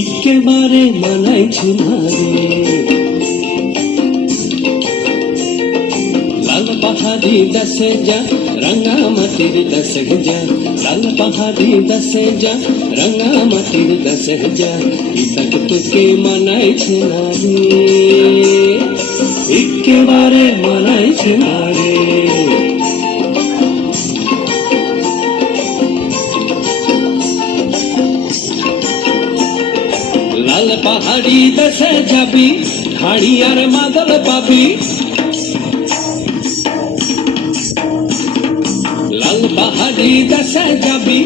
একেবারে মানাইছে না রে, লাল পাহাড়ি দশে যা রঙা মাটির দশে যা, লাল পাহাড়ি দশে যা রঙা মাটির দশে যা, ইতক তোকে মানাইছে না রে, একেবারে মানাইছে না রে। লাল পাহাড়ি দেশে যাবি, হাড়ি আর মাদল পাবি, লাল পাহাড়ি দেশে যাবি,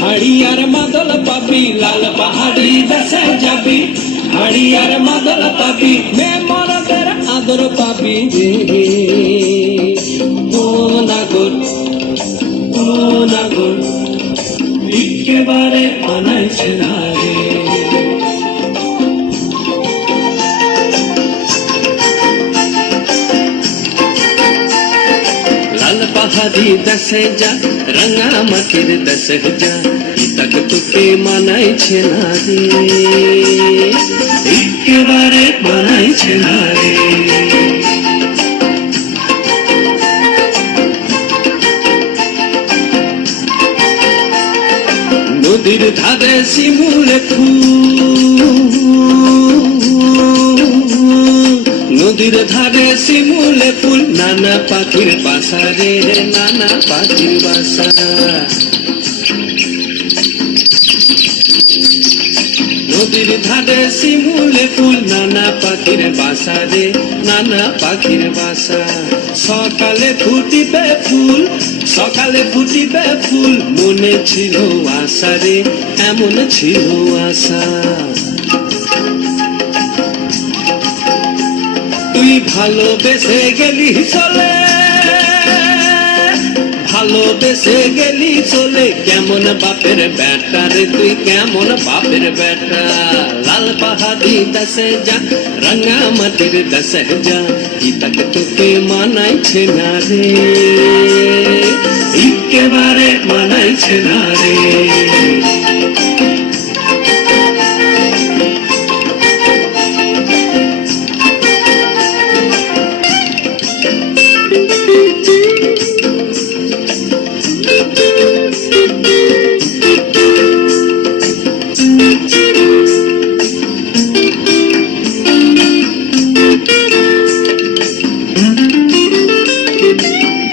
হাড়ি আর মাদল পাবি, লাল পাহাড়ি দেশে যাবি, হাড়ি আর মাদল পাবি, মেমরদের আদর পাবি রে, ও নাগর ও নাগর, একেবারে মানাইছে না রে। পাহাড়ি দশে যা রঙা মাটির দশে যা, ইতক তোকে মানাইছে না রে, একেবারে মানাইছে না রে। নদীর ধারে শিমুলে ফুল, নদীর ধারে শিমুলে ফুল, নানা পাখির বাসা রে, নানা পাখির বাসা। নদীর ধারে শিমুলে ফুল, নানা পাখির বাসা রে, নানা পাখির বাসা। সকালে ফুটিবে ফুল, সকালে ফুটিবে ফুল, মনে ছিল আশা রে, এমন ছিল আশা। তুই ভালোবেসে গেলি চলে, ভালোবেসে গেলি চলে, কেমন বাপের বেটা রে তুই, কেমন বাপের বেটা। লাল পাহাড়ি দশে যা রঙা মাটির দশে যা, ইতক তোকে মানাইছে না রে, একেবারে মানাইছে না রে।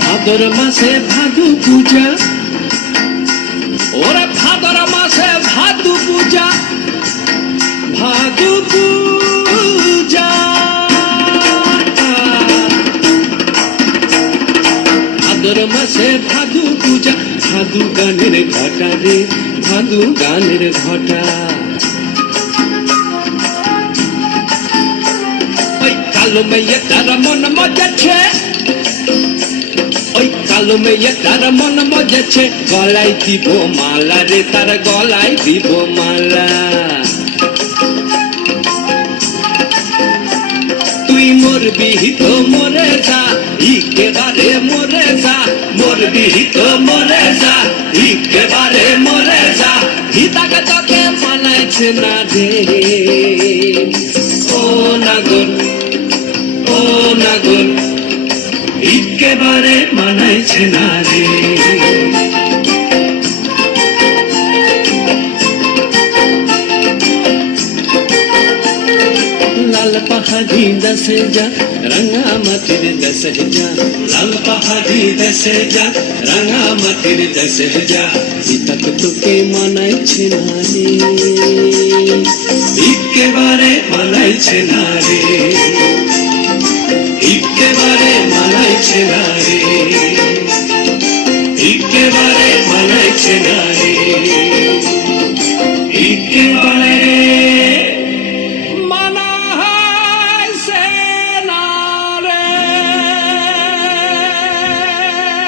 ভাদর মাসে ভাদু পূজা, ওরা ভাদর মাসে ভাদু পূজা, ভাদু পূজা। ভাদর মাসে ভাদু পূজা, ভাদু গানের ঘটা রে, ভাদু গানের ঘটা। ওই কালো মেয়ে তার মন মজাচ্ছে, ওই কালো মেয়ে তার মন মজাচ্ছে, গলায় দিব মালা রে, তার গলায় দিব মালা। তুই মরবি তো মরে যা, একেবারে মরে যা, মরবি তো মরে যা, একেবারে মরে যা, ইতক তোকে মানাইছে না রে, ও নাগর ও নাগর, একেবারে মানাইছে না রে। লাল পাহাড়ি দশে যা রঙা মাটির দশে যা, লাল পাহাড়ি দশে যা রঙা মাটির দশে যা, ইতক তোকে মানাইছে না রে, একেবারে মানাইছে না রে, একেবারে মানাইছে না রে, একেবারে মানাইছে না রে, একেবারে